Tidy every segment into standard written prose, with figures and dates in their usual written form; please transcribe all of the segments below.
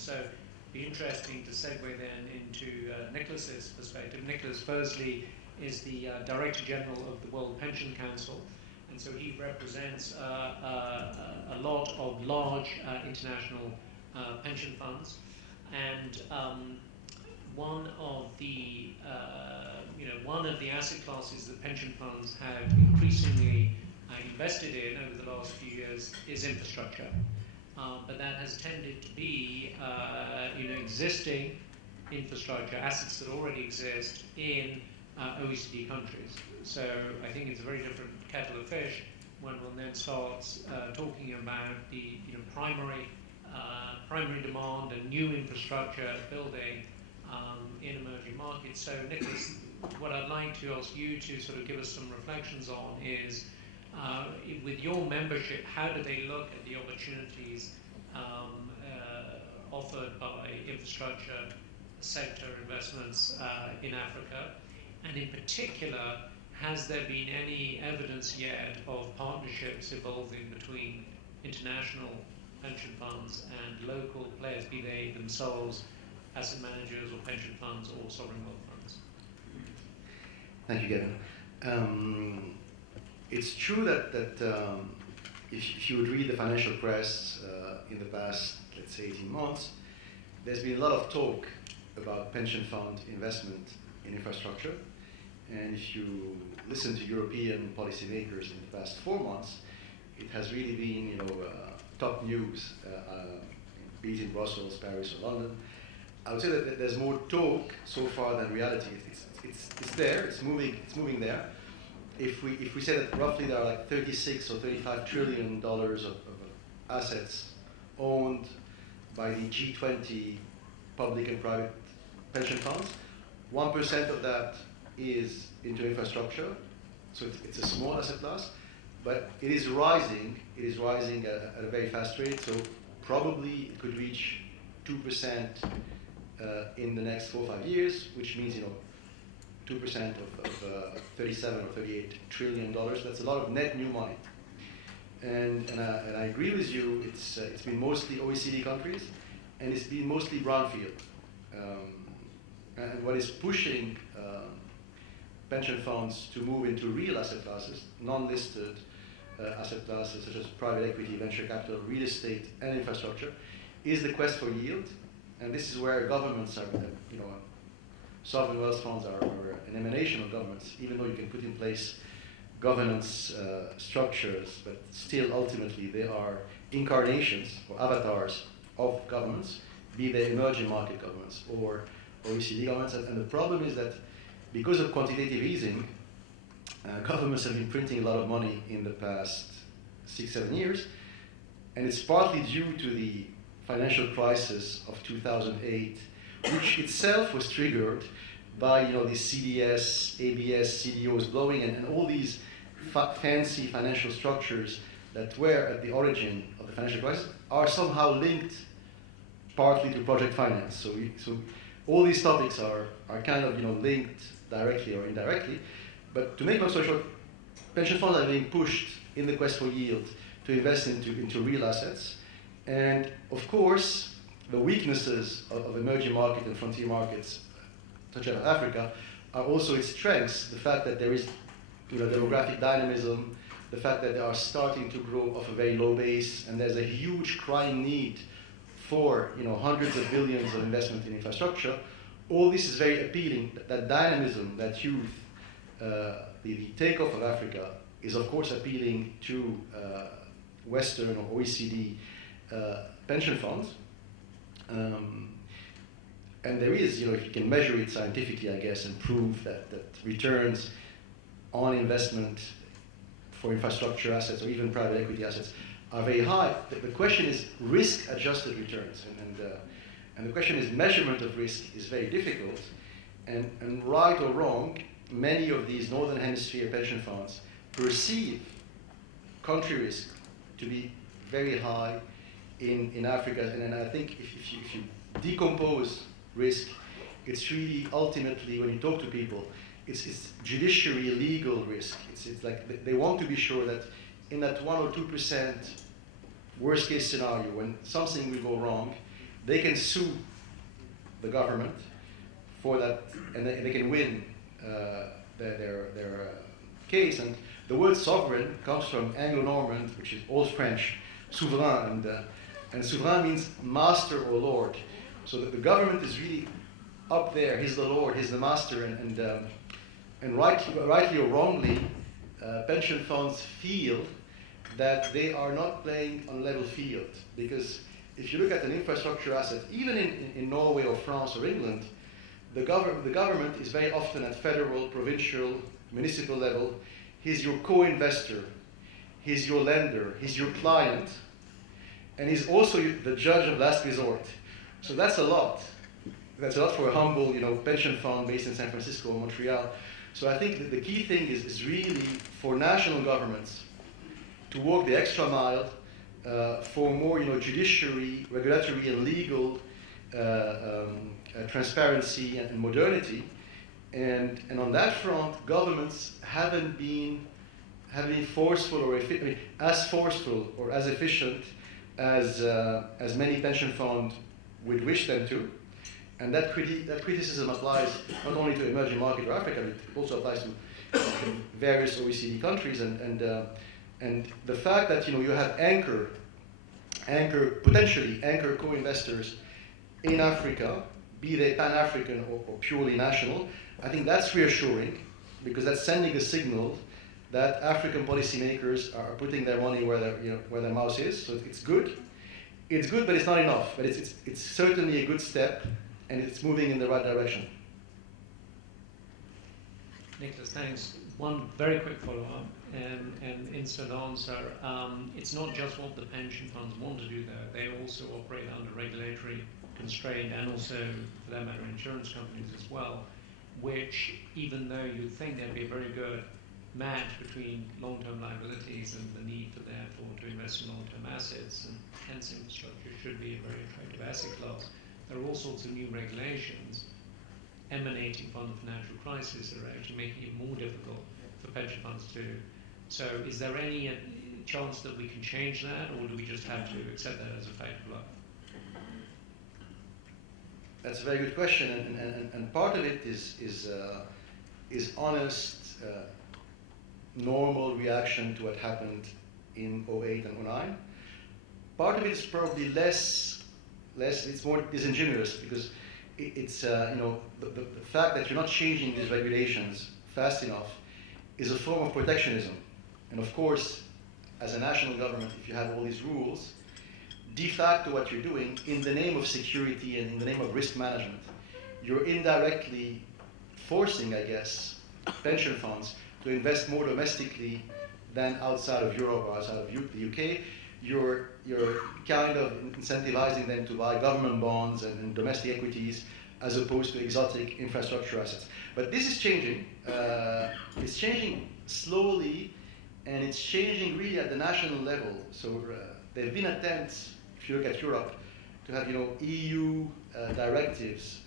So it'd be interesting to segue then into Nicolas's perspective. Nicolas Firzli is the Director General of the World Pension Council, and so he represents a lot of large international pension funds. And one of the asset classes that pension funds have increasingly invested in over the last few years is infrastructure. But that has tended to be existing infrastructure, assets that already exist in OECD countries. So I think it's a very different kettle of fish when one then starts talking about the primary demand and new infrastructure building in emerging markets. So Nicolas, what I'd like to ask you to sort of give us some reflections on is, with your membership, how do they look at the opportunities offered by infrastructure sector investments in Africa? And in particular, has there been any evidence yet of partnerships evolving between international pension funds and local players, be they themselves asset managers or pension funds or sovereign wealth funds? Thank you, Gavin. It's true that if you would read the financial press in the past, let's say, 18 months, there's been a lot of talk about pension fund investment in infrastructure. And if you listen to European policymakers in the past 4 months, it has really been, top news, be it in Brussels, Paris, or London. I would say that there's more talk so far than reality. It's there. It's moving there. If we say that roughly there are like 36 or 35 trillion dollars of assets owned by the G20 public and private pension funds, 1% of that is into infrastructure. So it's a small asset class, but it is rising. It is rising at a very fast rate. So probably it could reach 2% in the next 4 or 5 years, which means 2% of 37 or 38 trillion dollars. That's a lot of net new money. And I agree with you. It's been mostly OECD countries, and it's been mostly brownfield. And what is pushing pension funds to move into real asset classes, non-listed asset classes such as private equity, venture capital, real estate, and infrastructure, is the quest for yield. And this is where governments are, sovereign wealth funds are an emanation of governments, even though you can put in place governance structures, but still ultimately they are incarnations or avatars of governments, be they emerging market governments or OECD governments. And the problem is that because of quantitative easing, governments have been printing a lot of money in the past 6-7 years, and it's partly due to the financial crisis of 2008, which itself was triggered by these CDS, ABS, CDOs blowing, and all these fancy financial structures that were at the origin of the financial crisis are somehow linked partly to project finance. So all these topics are kind of linked directly or indirectly. But to make long story short, pension funds are being pushed in the quest for yield to invest into real assets. And of course, the weaknesses of emerging market and frontier markets, such as Africa, are also its strengths. The fact that there is demographic dynamism, the fact that they are starting to grow off a very low base, and there's a huge crying need for hundreds of billions of investment in infrastructure. All this is very appealing. That dynamism, that youth, the takeoff of Africa is of course appealing to Western or OECD pension funds. And there is, if you can measure it scientifically, I guess, and prove that returns on investment for infrastructure assets or even private equity assets are very high. The question is risk-adjusted returns, and the question is measurement of risk is very difficult. And right or wrong, many of these Northern Hemisphere pension funds perceive country risk to be very high in Africa. And I think if you decompose risk, it's really ultimately, when you talk to people, it's judiciary legal risk. It's like they want to be sure that in that 1 or 2% worst case scenario, when something will go wrong, they can sue the government for that, and they can win their case. And the word sovereign comes from Anglo-Norman, which is Old French, souverain, and souverain means master or lord. So that the government is really up there. He's the lord, he's the master, and rightly or wrongly, pension funds feel that they are not playing on level field. Because if you look at an infrastructure asset, even in Norway or France or England, the government is very often at federal, provincial, municipal level. He's your co-investor, he's your lender, he's your client, and he's also the judge of last resort. So that's a lot. That's a lot for a humble, pension fund based in San Francisco or Montreal. So I think that the key thing is really for national governments to walk the extra mile for more, judiciary, regulatory, and legal transparency and modernity. And on that front, governments haven't been forceful or as forceful or as efficient as many pension funds would wish them to. And that criticism applies not only to emerging market or Africa, it also applies to various OECD countries. And the fact that you have potentially anchor co-investors in Africa, be they Pan-African or purely national, I think that's reassuring, because that's sending a signal that African policymakers are putting their money where their mouth is. So it's good. It's good, but it's not enough. But it's certainly a good step, and it's moving in the right direction. Nicolas, thanks. One very quick follow-up and instant answer. It's not just what the pension funds want to do there. They also operate under regulatory constraint, and also, for that matter, insurance companies as well, which, even though you'd think there'd be a very good match between long-term liabilities and the need for, therefore, to invest in long-term assets, and hence infrastructure should be a very attractive asset class, there are all sorts of new regulations emanating from the financial crisis that are actually making it more difficult for pension funds to. So is there any chance that we can change that, or do we just have to accept that as a fact of life? That's a very good question, and part of it is honest, normal reaction to what happened in 2008 and 2009. Part of it is probably less. It's more disingenuous, because it's the fact that you're not changing these regulations fast enough is a form of protectionism. And of course, as a national government, if you have all these rules, de facto what you're doing, in the name of security and in the name of risk management, you're indirectly forcing, I guess, pension funds to invest more domestically than outside of Europe or outside of the UK. You're kind of incentivizing them to buy government bonds and domestic equities as opposed to exotic infrastructure assets. But this is changing. It's changing slowly, and it's changing really at the national level. So there have been attempts, if you look at Europe, to have EU directives,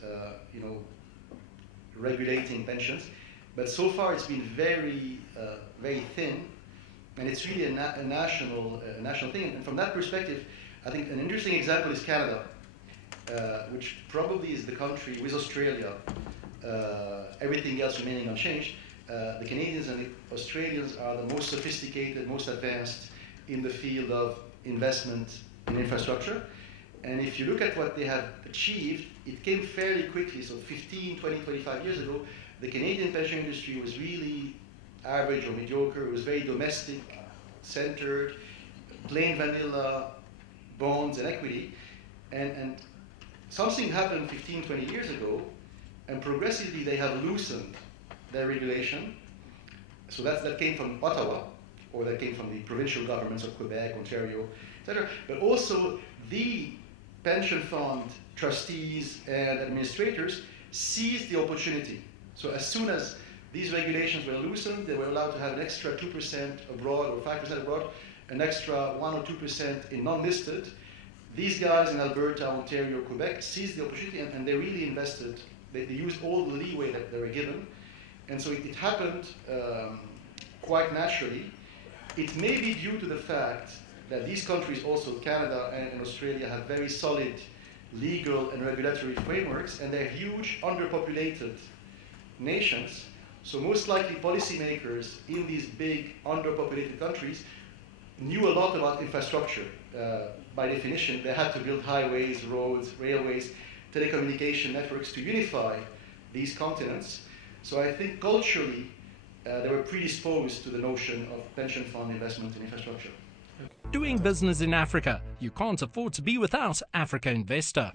regulating pensions, but so far it's been very thin, and it's really a national thing. And from that perspective, I think an interesting example is Canada, which probably is the country with Australia, everything else remaining unchanged. The Canadians and the Australians are the most sophisticated, most advanced in the field of investment in infrastructure. And if you look at what they have achieved, it came fairly quickly. So 15, 20, 25 years ago, the Canadian pension industry was really average or mediocre. It was very domestic, centered, plain vanilla bonds and equity. And something happened 15, 20 years ago, and progressively they have loosened their regulation. So that came from Ottawa, or that came from the provincial governments of Quebec, Ontario, etc. But also the pension fund trustees and administrators seized the opportunity. So as soon as these regulations were loosened, they were allowed to have an extra 2% abroad or 5% abroad, an extra 1 or 2% in non-listed. These guys in Alberta, Ontario, Quebec seized the opportunity, and they really invested. They used all the leeway that they were given. And so it happened quite naturally. It may be due to the fact that these countries, also Canada and Australia, have very solid legal and regulatory frameworks, and they're huge, underpopulated nations. So most likely policymakers in these big, underpopulated countries knew a lot about infrastructure. By definition, they had to build highways, roads, railways, telecommunication networks to unify these continents. So I think culturally, they were predisposed to the notion of pension fund investment in infrastructure. Doing business in Africa, you can't afford to be without Africa Investor.